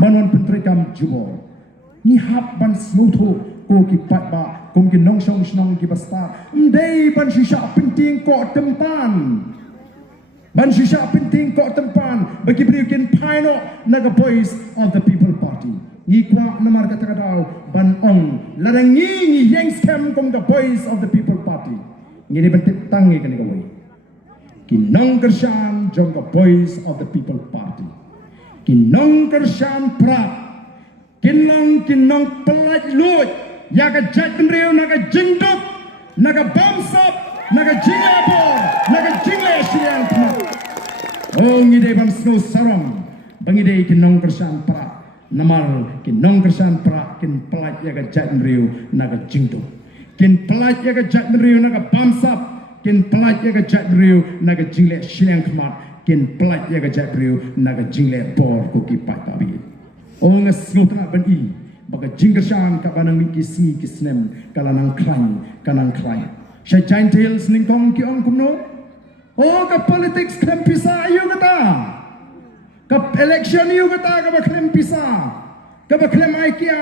banon pentrekam jubor ni hap ban snutu ko ki patba kum ki nong song snong ki basta ndei ban shisha penting ko tempan ban shisha penting ko tempan bagi berikin paino naga voice of the people party ni kwa namar kata kadau ban ong larangi ni yang scam kum the voice of the people party ni bentik tangi kan ni kinong kersan jong the voice of the people party kinong kersan pra kinong pelat lut yaga jatnreu naga jinduk naga bamsap naga jingapor naga jinglesian oh ngide bam sno saram bangide kinong kersan pra namar kinong kersan pra kin pelat yaga jatnreu naga jinduk kin pelat yaga jatnreu naga bamsap kin pelat yaga jatnreu naga jinglesian kmat kin pelat yaga jatnreu naga jinglepor ko ki patabi oh ngasngutna ban i baga jinggersan ka banang mi kisi kisnem kalanang klan sha giant tales ning kong ki ong kumno oh ka politics klem pisa ayu kata ka election yu kata ka ba klem pisa ka ba klem aikia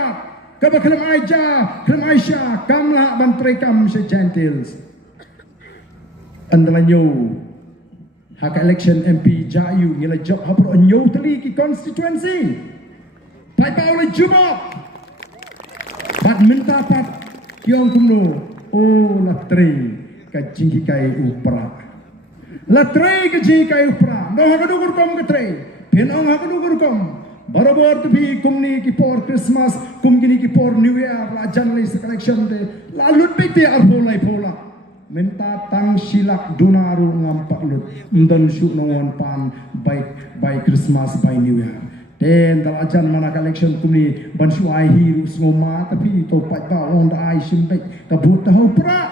ka ba klem aija klem aisha kamla ban trekam sha giant tales andalanyo hak election MP jayu ngila job hapro nyo tali ki constituency Pai Paula Jumap Pat minta pat Kiong kumno oh latre Kajingki kai upra Latre kajingki kai upra No hakadukur kom katre Penong hakadukur kom Barabor tepi kumni ki por Christmas Kum kini ki por New Year Lajan lay selection te Lalut piti arbolai pola Minta tang silak donaru ngampak lut Mdan syuk nongon pan By Christmas by New Year dan dalajan mana election kuni bansu ai hiru semua tapi to pat ba on da ai simbek kabut tahu pra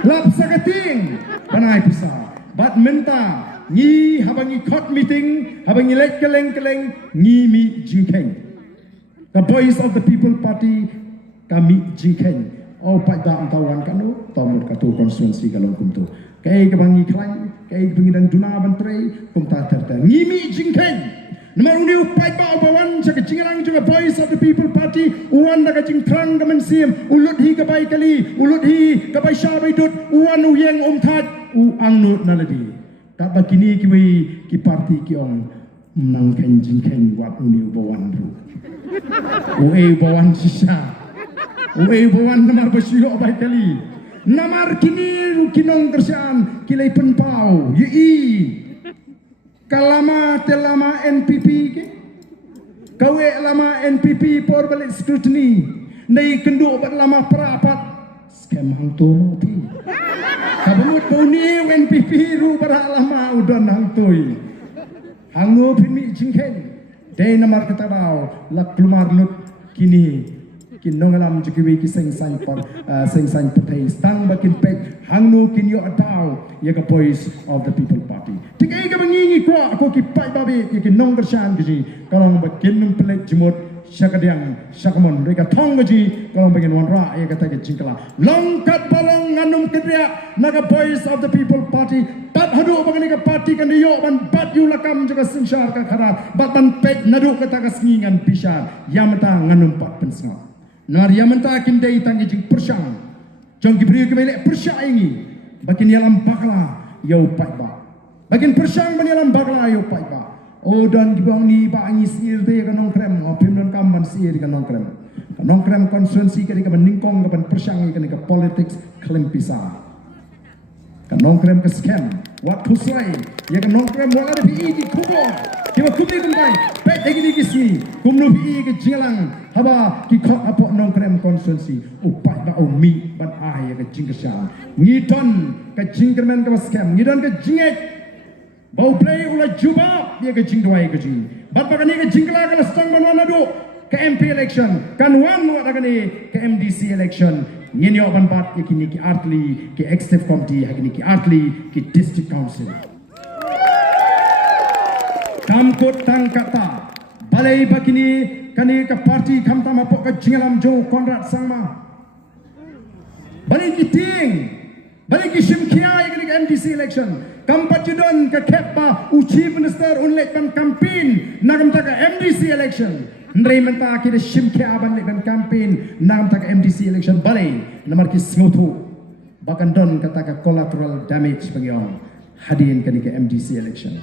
lap sakating banai pisa bat minta ni habangi court meeting habangi lek keleng ni mi jingkeng the voice of the people party kami jingkeng oh pat da antawan kanu tomur katu konstituensi kalong kumtu kai kabangi klan kai pengidan duna bantrei kumta terta ni mi jingkeng Nomor undi upai ba bawan sa kacingirang juga voice of the people party uwan na kacing trang kamansim ulut hi kabay kali ulut hi kabay syabay dut uwan uyeng umtat uang nut naladi tak bakini kiwi ki party ki ong nang kenjing ken wat undi bawan ru uwe bawan sisa uwe bawan namar basyuk bay kali namar kini kinong kerjaan kilay penpau yi kalama telama NPP ke kawe lama NPP por balik scrutiny nei kenduk bat lama perapat scam hang tu pi kabut buni NPP ru bara lama udan hang tui hang no pimi jingken dei namar kata bau lak kelumar lut kini kinong alam jikiwi ki seng sang petai stang bakin pek hang no kinyo atau ya ka voice of the people party tikai ka bangingi ko ako ki pai babi ki kinong kersan ji kalong bakin num pelek jimut syakadiang syakamon reka thong ji kalong bakin wanra ya kata ki jingkala longkat balong nganum kedria naga voice of the people party pat hadu bagani ka party kan yo ban bat yu lakam jaga sinsyar ka kharat bat ban pek nadu kata ka singingan pisar yamata nganum pat pensnga Naria mentah kindai tangi jing persyang, jong kibri kemelek persyang ini, bakin yalam bakla yau pai ba, bakin persyang ban yalam bakla yau pai ba. Oh dan kibang ni ba angi sir te kanong krem, opim dan kamban sir kanong krem konstituensi kadi kaban ningkong kaban persyang kadi ka politics klaim pisah. Kanong krem ke scam, wat puslai, ya kanong krem wala ada pi di kubur. Kiba kubi kuntai, pet lagi kisi, kumnu pi ke jilang, haba ki khot apok nong krem konstituensi, upai ba umi ban ai ke jingkesan, ngidon ke jingkermen ke scam, ngidon ke jinget, bau play ulah jubab dia ke jingkwai ke jing, bat bakani ke jingkla ke stang ban wana do, ke MP election, kan wan wat agani ke MDC election, ngini oban bat kini ki artli, ki executive committee, kini ki artli, ki district council. Kamkut tang kata balai bakini kani ka parti kamta mapok ka jingalam jo Konrad Sangma balai kiting balai ki simkia kani ka MDC election. Kampat judon ke kepa chief minister unlek ban campaign nagam taka MDC election. Ndrei menta ki de shimke aban lek ban campaign nagam taka MDC election balai namar ki smutu. Bahkan don kata collateral damage bagi orang hadirin ke MDC election.